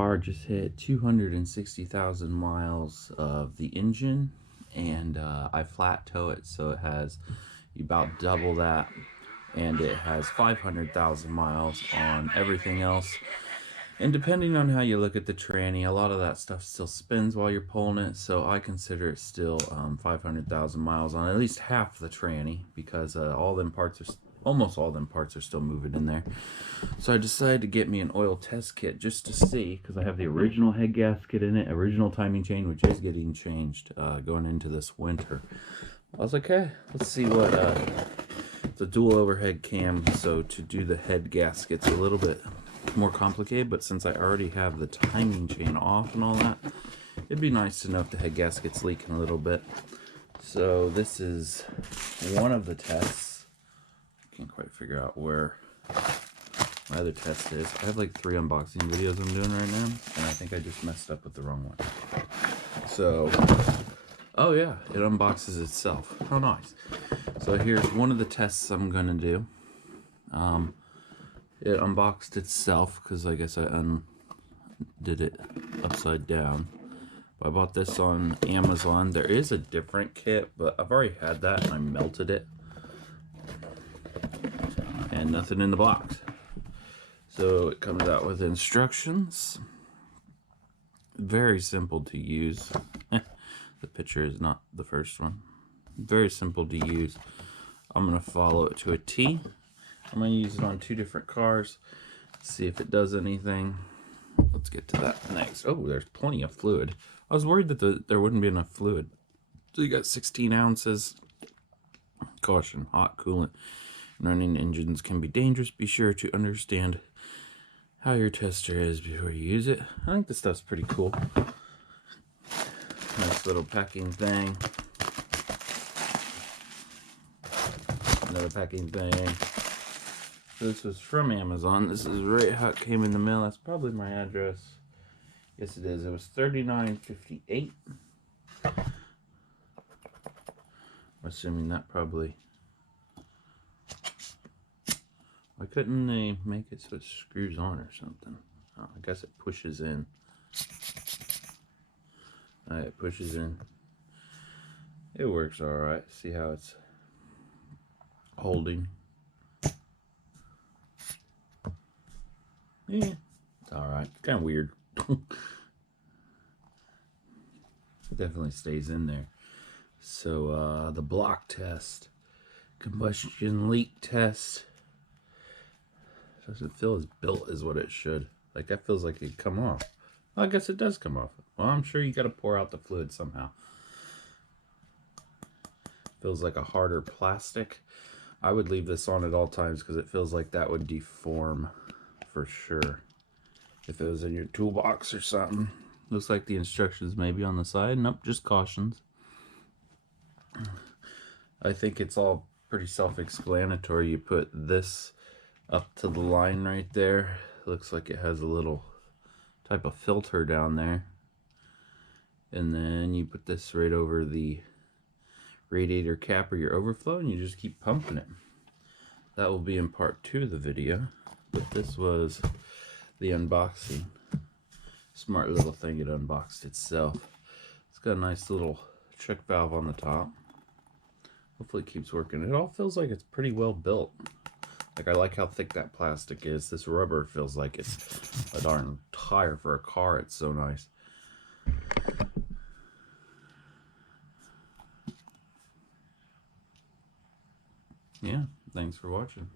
car just hit 260,000 miles of the engine, and I flat tow it, so it has about double that, and it has 500,000 miles on everything else. And depending on how you look at the tranny, a lot of that stuff still spins while you're pulling it, so I consider it still 500,000 miles on at least half the tranny, because all them parts are almost all them parts are still moving in there. So I decided to get me an oil test kit just to see, because I have the original head gasket in it, original timing chain, which is getting changed going into this winter. I was like, hey, let's see what it's a dual overhead cam, so to do the head gasket's a little bit more complicated, but since I already have the timing chain off and all that, it'd be nice to know if the head gasket's leaking a little bit. So this is one of the tests. Can't quite figure out where my other test is. I have like 3 unboxing videos I'm doing right now, and I think I just messed up with the wrong one. So, oh yeah, it unboxes itself. How nice. So here's one of the tests I'm gonna do. It unboxed itself because I guess I undid it upside down. I bought this on Amazon. There is a different kit, but I've already had that and I melted it. And nothing in the box. So it comes out with instructions. Very simple to use. The picture is not the first one. Very simple to use. I'm going to follow it to a T. I'm going to use it on 2 different cars. See if it does anything. Let's get to that next. Oh, there's plenty of fluid. I was worried that there wouldn't be enough fluid. So you got 16 ounces. Caution, hot coolant. Running engines can be dangerous. Be sure to understand how your tester is before you use it. I think this stuff's pretty cool. Nice little packing thing. Another packing thing. This was from Amazon. This is right how it came in the mail. That's probably my address. Yes, it is. It was $39.58. I'm assuming that probably... Why couldn't they make it so it screws on or something? Oh, I guess it pushes in. Alright, it pushes in. It works alright. See how it's holding? Yeah, it's alright. It's kind of weird. It definitely stays in there. So, the block test. Combustion leak test. Doesn't feel as built as what it should. Like, that feels like it'd come off. Well, I guess it does come off. Well, I'm sure you got to pour out the fluid somehow. Feels like a harder plastic. I would leave this on at all times because it feels like that would deform for sure if it was in your toolbox or something. Looks like the instructions may be on the side. Nope, just cautions. I think it's all pretty self-explanatory. You put this up to the line right there. Looks like it has a little type of filter down there. And then you put this right over the radiator cap or your overflow, and you just keep pumping it. That will be in part 2 of the video. But this was the unboxing. Smart little thing, it unboxed itself. It's got a nice little check valve on the top. Hopefully it keeps working. It all feels like it's pretty well built. Like, I like how thick that plastic is. This rubber feels like it's a darn tire for a car. It's so nice. Yeah, thanks for watching.